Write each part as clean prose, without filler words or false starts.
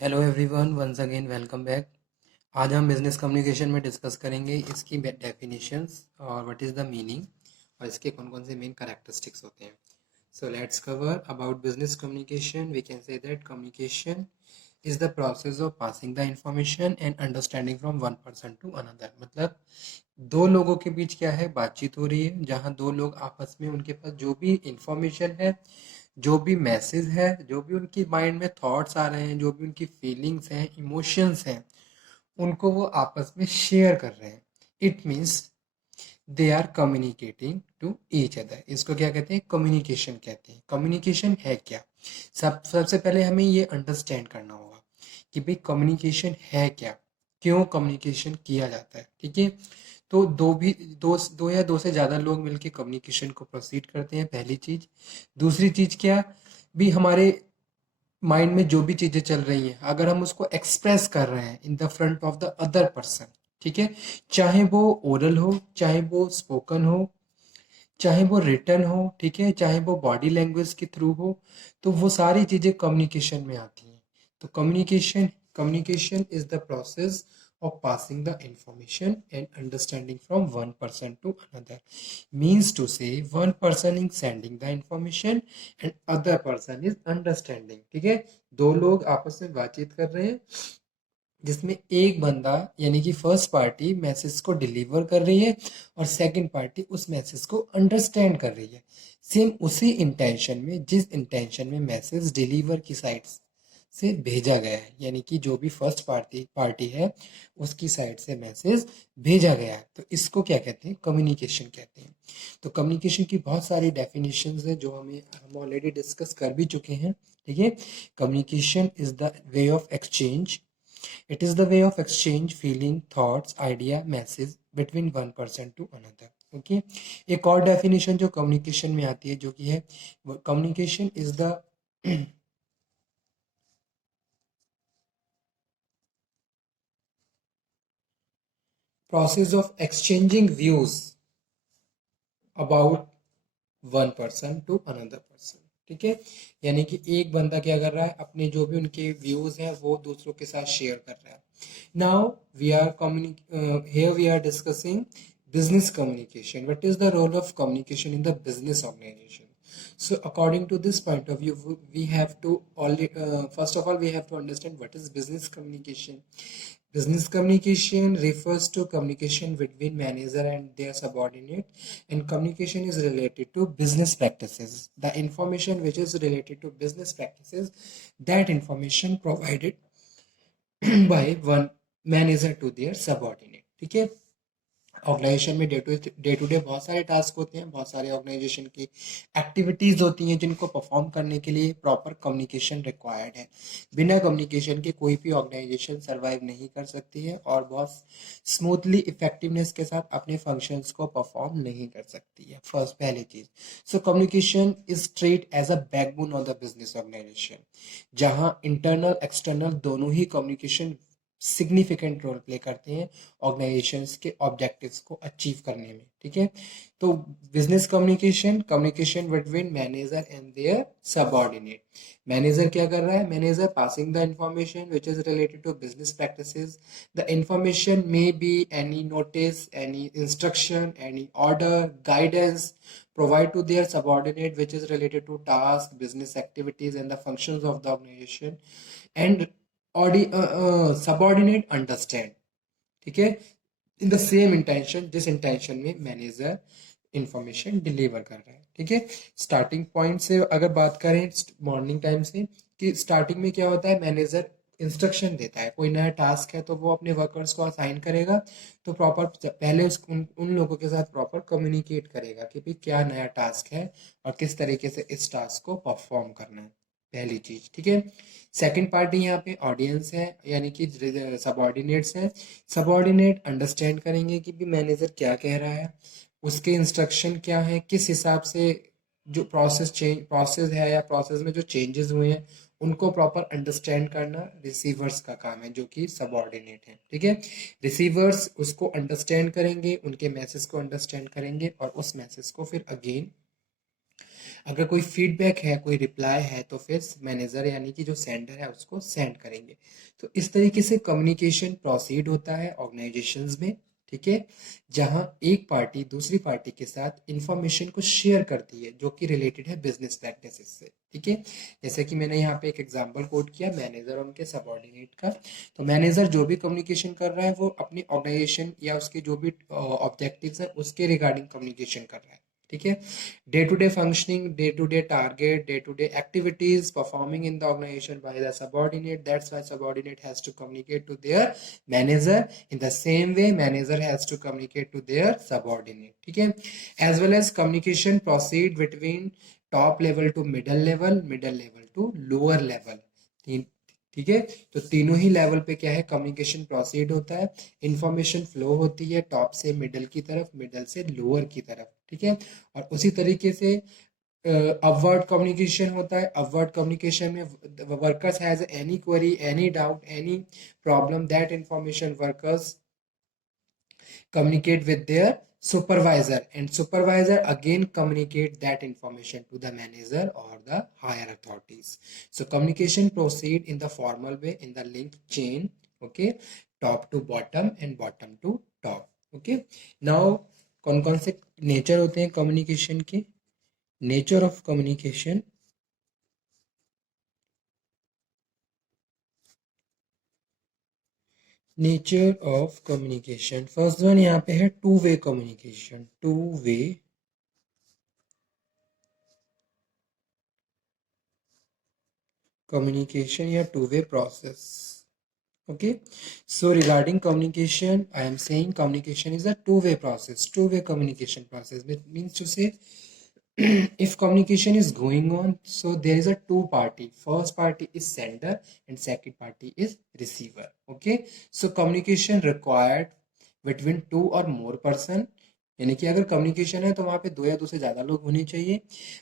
Hello everyone, once again welcome back. आज हम business communication में डिस्कस करेंगे इसकी डेफिनेशंस और व्हाट इज़ द मीनिंग और इसके कौन कौन से मेन कैरेक्टरिस्टिक्स होते हैं। So let's cover about business communication. We can say that communication is the process of passing the information and understanding from one person to another. मतलब दो लोगों के बीच क्या है, बातचीत हो रही है, जहाँ दो लोग आपस में उनके पास जो भी इंफॉर्मेशन है, जो भी मैसेज है, जो भी उनकी माइंड में थॉट्स आ रहे हैं, जो भी उनकी फीलिंग्स हैं, इमोशंस हैं, उनको वो आपस में शेयर कर रहे हैं। It means they are communicating to each other. इसको क्या कहते हैं? कम्युनिकेशन कहते हैं। कम्युनिकेशन है क्या? सबसे पहले हमें ये अंडरस्टैंड करना होगा कि भाई कम्युनिकेशन है क्या, क्यों कम्युनिकेशन किया जाता है। ठीक है, तो दो या दो से ज़्यादा लोग मिलकर कम्युनिकेशन को प्रोसीड करते हैं, पहली चीज़। दूसरी चीज़ क्या, भी हमारे माइंड में जो भी चीज़ें चल रही हैं, अगर हम उसको एक्सप्रेस कर रहे हैं in the front of the other person, ठीक है, चाहे वो ओरल हो, चाहे वो स्पोकन हो, चाहे वो रिटन हो, ठीक है, चाहे वो बॉडी लैंग्वेज के थ्रू हो, तो वो सारी चीज़ें कम्युनिकेशन में आती हैं। तो communication is the process of passing the information and understanding from one person to another. Means to say one person is sending the information and other person is understanding. ठीक है, दो लोग आपस में बातचीत कर रहे हैं, जिसमें एक बंदा यानी कि फर्स्ट पार्टी मैसेज को डिलीवर कर रही है और सेकंड पार्टी उस मैसेज को अंडरस्टैंड कर रही है, सेम उसी इंटेंशन में जिस इंटेंशन में मैसेज डिलीवर की साइड से भेजा गया है, यानी कि जो भी फर्स्ट पार्टी है उसकी साइड से मैसेज भेजा गया है। तो इसको क्या कहते हैं? कम्युनिकेशन कहते हैं। तो कम्युनिकेशन की बहुत सारी डेफिनेशंस है जो हम ऑलरेडी डिस्कस कर भी चुके हैं। ठीक है, communication is the way of exchange, it is the way of exchange feeling, thoughts, idea, message between one person to another. Okay, एक और डेफिनेशन जो कम्युनिकेशन में आती है जो कि है communication is the process of exchanging views about one person to another person. ठीक है, यानी कि एक बंदा क्या कर रहा है, अपने जो भी उनके व्यूज हैं वो दूसरों के साथ शेयर कर रहा है। Now we are here we are discussing business communication. What is the role of communication in the business organization? So according to this point of view, we have to first of all we have to understand what is business communication. Business communication refers to communication between manager and their subordinate, and communication is related to business practices. The information which is related to business practices, that information provided by one manager to their subordinate. ठीक है, organisation में day to day बहुत सारे task होते हैं, बहुत सारे organisation की एक्टिविटीज़ होती हैं जिनको परफॉर्म करने के लिए प्रॉपर कम्युनिकेशन रिक्वायर्ड है। बिना कम्युनिकेशन के कोई भी ऑर्गेनाइजेशन सर्वाइव नहीं कर सकती है और बहुत स्मूथली इफेक्टिवनेस के साथ अपने फंक्शंस को परफॉर्म नहीं कर सकती है। फर्स्ट पहली चीज़, so communication is treat as a backbone of the business organisation, जहाँ इंटरनल एक्सटर्नल दोनों ही कम्युनिकेशन सिग्निफिकेंट रोल प्ले करते हैं ऑर्गेनाइजेशंस के ऑब्जेक्टिव्स को अचीव करने में। ठीक है, तो business communication, communication between manager and their subordinate. Manager क्या कर रहा है? Manager passing the information which is related to business practices. The information may be any notice, any instruction, any order, guidance provide to their subordinate which is related to task, business activities and the functions of the organization, and subordinate understand. ठीक है, in the same intention जिस intention में manager information deliver कर रहा है। ठीक है, starting point से अगर बात करें मॉर्निंग टाइम से, कि स्टार्टिंग में क्या होता है, मैनेजर इंस्ट्रक्शन देता है, कोई नया टास्क है तो वो अपने वर्कर्स को असाइन करेगा, तो प्रॉपर पहले उन लोगों के साथ प्रॉपर कम्युनिकेट करेगा कि भाई क्या नया टास्क है और किस तरीके से इस टास्क को परफॉर्म करना है, पहली चीज। ठीक है, सेकंड पार्टी यहाँ पे ऑडियंस है, यानी कि सबॉर्डिनेट्स हैं। सबॉर्डिनेट अंडरस्टैंड करेंगे कि भी मैनेजर क्या कह रहा है, उसके इंस्ट्रक्शन क्या है, किस हिसाब से जो प्रोसेस है या प्रोसेस में जो चेंजेस हुए हैं उनको प्रॉपर अंडरस्टैंड करना रिसीवर्स का काम है जो कि सबॉर्डिनेट है। ठीक है, रिसीवर्स उसको अंडरस्टैंड करेंगे, उनके मैसेज को अंडरस्टैंड करेंगे और उस मैसेज को फिर अगेन अगर कोई फीडबैक है, कोई रिप्लाई है, तो फिर मैनेजर यानी कि जो सेंडर है उसको सेंड करेंगे। तो इस तरीके से कम्युनिकेशन प्रोसीड होता है ऑर्गेनाइजेशंस में, ठीक है, जहां एक पार्टी दूसरी पार्टी के साथ इंफॉर्मेशन को शेयर करती है जो कि रिलेटेड है बिजनेस प्रैक्टिसेस से, ठीक है। जैसे कि मैंने यहाँ पे एक एग्जांपल कोट किया मैनेजर और उनके सबऑर्डिनेट का। तो मैनेजर जो भी कम्युनिकेशन कर रहा है वो अपनी ऑर्गेनाइजेशन या उसके जो भी ऑब्जेक्टिव्स है उसके रिगार्डिंग कम्युनिकेशन कर रहा है, ठीक है। Day to day functioning, day to day target, day to day activities performing in the organization by the subordinate. That's why subordinate has to communicate to their manager. In the same way manager has to communicate to their subordinate, ठीक है। as well as communication proceed between top level to middle level to lower level, ठीक है। तो तीनों ही level पे क्या है communication proceed होता है, इंफॉर्मेशन फ्लो होती है टॉप से मिडल की तरफ, मिडल से लोअर की तरफ, ठीक है। और उसी तरीके से अपवर्ड कम्युनिकेशन होता है। अपवर्ड कम्युनिकेशन में workers has any query, any doubt, any problem, that information workers communicate with their supervisor, and supervisor again communicate that information to the manager or the higher authorities. So communication proceed in the formal way in the link chain, okay, top to bottom and bottom to top, okay। now कौन कौन से nature होते हैं communication के? Nature of communication, nature of communication, first one यहाँ पे है two way communication. Two way communication या two way process, okay। So regarding communication I am saying communication is a two way process, two way communication process, which means to say if communication is going on, so there is a two party, first party is sender and second party is receiver, okay। So communication required between two or more person, यानी कि अगर communication है तो वहां पे दो या दो से ज्यादा लोग होने चाहिए।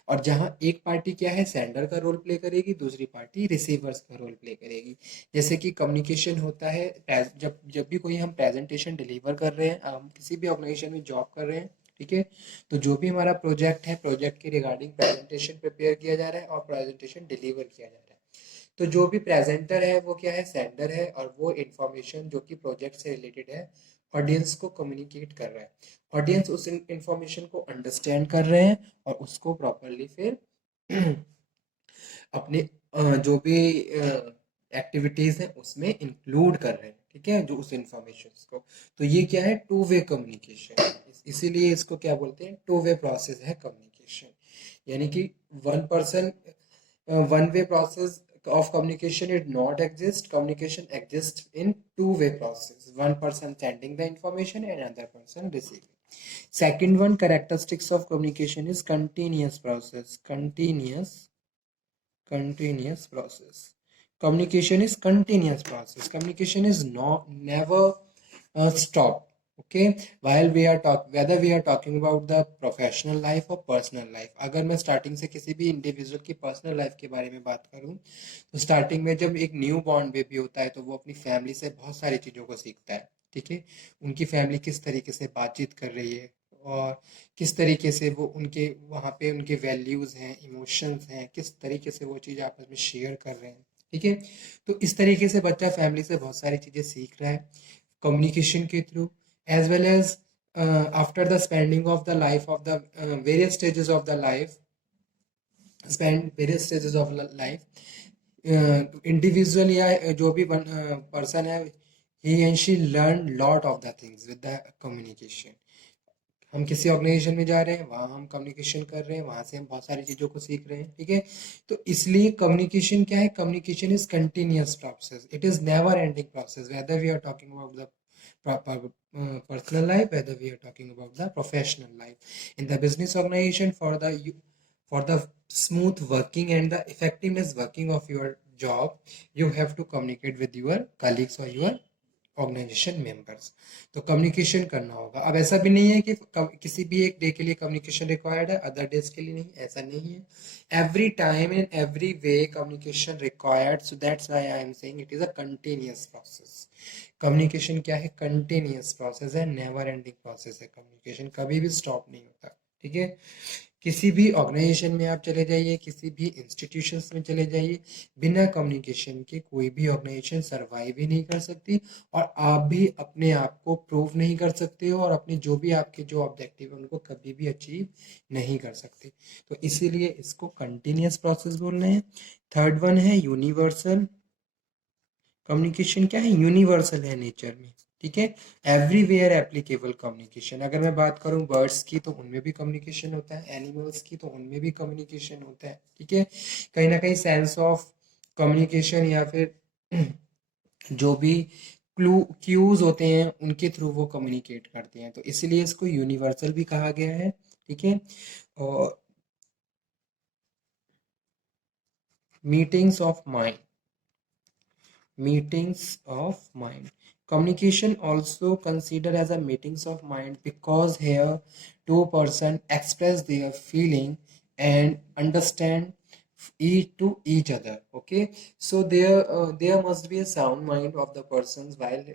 और जहां एक पार्टी क्या है सेंडर का रोल प्ले करेगी, दूसरी पार्टी रिसीवर्स का रोल प्ले करेगी। जैसे कि कम्युनिकेशन होता है जब जब भी कोई हम प्रेजेंटेशन डिलीवर कर रहे हैं, हम किसी भी ऑर्गेनाइजेशन में जॉब कर रहे हैं, ठीक है। तो जो भी हमारा प्रोजेक्ट है, प्रोजेक्ट के रिगार्डिंग प्रेजेंटेशन प्रिपेयर किया जा रहा है और प्रेजेंटेशन डिलीवर किया जा रहा है। तो जो भी प्रेजेंटर है वो क्या है सेंडर है, और वो इंफॉर्मेशन जो कि प्रोजेक्ट से रिलेटेड है ऑडियंस को कम्युनिकेट कर रहा है। ऑडियंस उस इंफॉर्मेशन को अंडरस्टैंड कर रहे हैं और उसको प्रॉपरली फिर अपने जो भी एक्टिविटीज हैं उसमें इंक्लूड कर रहे हैं, ठीक है, जो उस इंफॉर्मेशन को। तो ये क्या है टू वे कम्युनिकेशन, इसीलिए इसको क्या बोलते हैं टू वे प्रोसेस है कम्युनिकेशन। यानी कि one person one way process of communication did not exist. Communication exists in two way process, one person sending the information and another person receiving. Second one, characteristics of communication is continuous process, continuous process. Communication is continuous process, communication is never stop, okay। while we are whether we are talking about the professional life or personal life, अगर मैं starting से किसी भी individual की personal life के बारे में बात करूं, तो स्टार्टिंग में जब एक न्यू बॉर्न बेबी होता है तो वो अपनी फैमिली से बहुत सारी चीज़ों को सीखता है, ठीक है। उनकी फैमिली किस तरीके से बातचीत कर रही है और किस तरीके से वो उनके वहाँ पे उनके वैल्यूज़ हैं, इमोशंस हैं, किस तरीके से वो चीज़ आपस में शेयर कर रहे हैं, ठीक है। तो इस तरीके से बच्चा फैमिली से बहुत सारी चीज़ें सीख रहा है कम्युनिकेशन के through, as well as after the spending of the life of the various stages of the life, spend various stages of life, individual या जो भी person है, he and she learn lot of the things with the communication। हम किसी organisation में जा रहे हैं, वहाँ हम कम्युनिकेशन कर रहे हैं, वहाँ से हम बहुत सारी चीज़ों को सीख रहे हैं, ठीक है। तो इसलिए कम्युनिकेशन क्या है, communication is continuous process, it is never ending process, whether we are talking about the personal life, whether we are talking about the professional life in the business organization, for the smooth working and the effectiveness working of your job, you have to communicate with your colleagues or your organisation members. तो communication करना होगा। अब ऐसा भी नहीं है कि किसी भी एक डे के लिए कम्युनिकेशन रिक्वायर्ड है, अदर डेज के लिए नहीं, ऐसा नहीं है। Every time in every way communication required, so that's why I am saying it is a continuous process. Communication क्या है, कंटिन्यूअस प्रोसेस है, नेवर एंडिंग प्रोसेस है, कम्युनिकेशन कभी भी स्टॉप नहीं होता, ठीक है। किसी भी ऑर्गेनाइजेशन में आप चले जाइए, किसी भी इंस्टीट्यूशंस में चले जाइए, बिना कम्युनिकेशन के कोई भी ऑर्गेनाइजेशन सरवाइव ही नहीं कर सकती, और आप भी अपने आप को प्रूव नहीं कर सकते हो, और अपने जो भी आपके जो ऑब्जेक्टिव है उनको कभी भी अचीव नहीं कर सकते। तो इसीलिए इसको कंटिन्यूअस प्रोसेस बोल रहे हैं। थर्ड वन है यूनिवर्सल कम्युनिकेशन। क्या है? यूनिवर्सल है नेचर में, ठीक है, एवरीवेयर एप्लीकेबल कम्युनिकेशन। अगर मैं बात करूं बर्ड्स की तो उनमें भी कम्युनिकेशन होता है, एनिमल्स की तो उनमें भी कम्युनिकेशन होता है, ठीक है। कहीं ना कहीं सेंस ऑफ कम्युनिकेशन या फिर जो भी क्यूज होते हैं उनके थ्रू वो कम्युनिकेट करते हैं, तो इसलिए इसको यूनिवर्सल भी कहा गया है, ठीक है। और meetings of mind, meetings of mind. Communication also considered as a meetings of mind because here two person express their feeling and understand each to each other. Okay, so there must be a sound mind of the persons while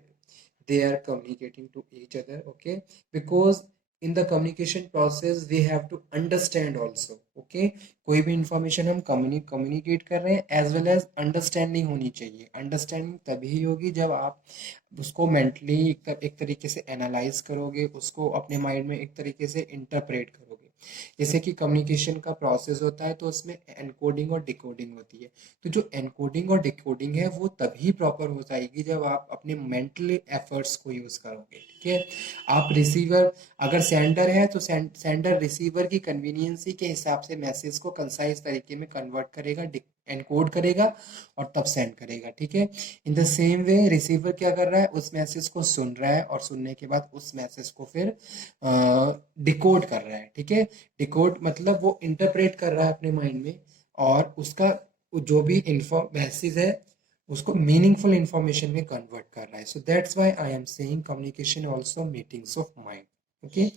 they are communicating to each other. Okay, because in the communication process we have to understand also. Okay, कोई भी information हम communicate कर रहे हैं as well as understanding होनी चाहिए। Understanding तभी होगी जब आप उसको मेंटली एक तरीके से एनालाइज करोगे, उसको अपने माइंड में एक तरीके से इंटरप्रेट करोगे। जैसे कि कम्युनिकेशन का प्रोसेस होता है तो उसमें एनकोडिंग और डिकोडिंग होती है। तो जो एनकोडिंग और डिकोडिंग है वो तभी प्रॉपर हो जाएगी जब आप अपने मेंटल एफर्ट्स को यूज करोगे, ठीक है। आप रिसीवर, अगर सेंडर है तो सेंडर रिसीवर की कन्वीनियंसी के हिसाब से मैसेज को कंसाइज तरीके में कन्वर्ट करेगा, एनकोड करेगा और तब सेंड करेगा, ठीक है। In the same way receiver क्या कर रहा है, उस मैसेज को सुन रहा है और सुनने के बाद उस मैसेज को फिर डिकोड कर रहा है, ठीक है। डिकोड मतलब वो इंटरप्रेट कर रहा है अपने माइंड में, और उसका जो भी इंफॉर्म मैसेज है उसको मीनिंगफुल इंफॉर्मेशन में कन्वर्ट कर रहा है। So that's why I am saying communication also meetings of mind. Okay,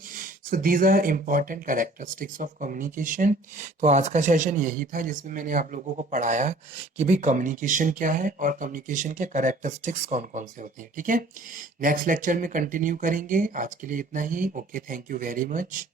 so these are important characteristics of communication. तो आज का सेशन यही था जिसमें मैंने आप लोगों को पढ़ाया कि भाई कम्युनिकेशन क्या है और कम्युनिकेशन के कैरेक्टरिस्टिक्स कौन कौन से होते हैं, ठीक है। नेक्स्ट लेक्चर में कंटिन्यू करेंगे। आज के लिए इतना ही। Okay, thank you very much.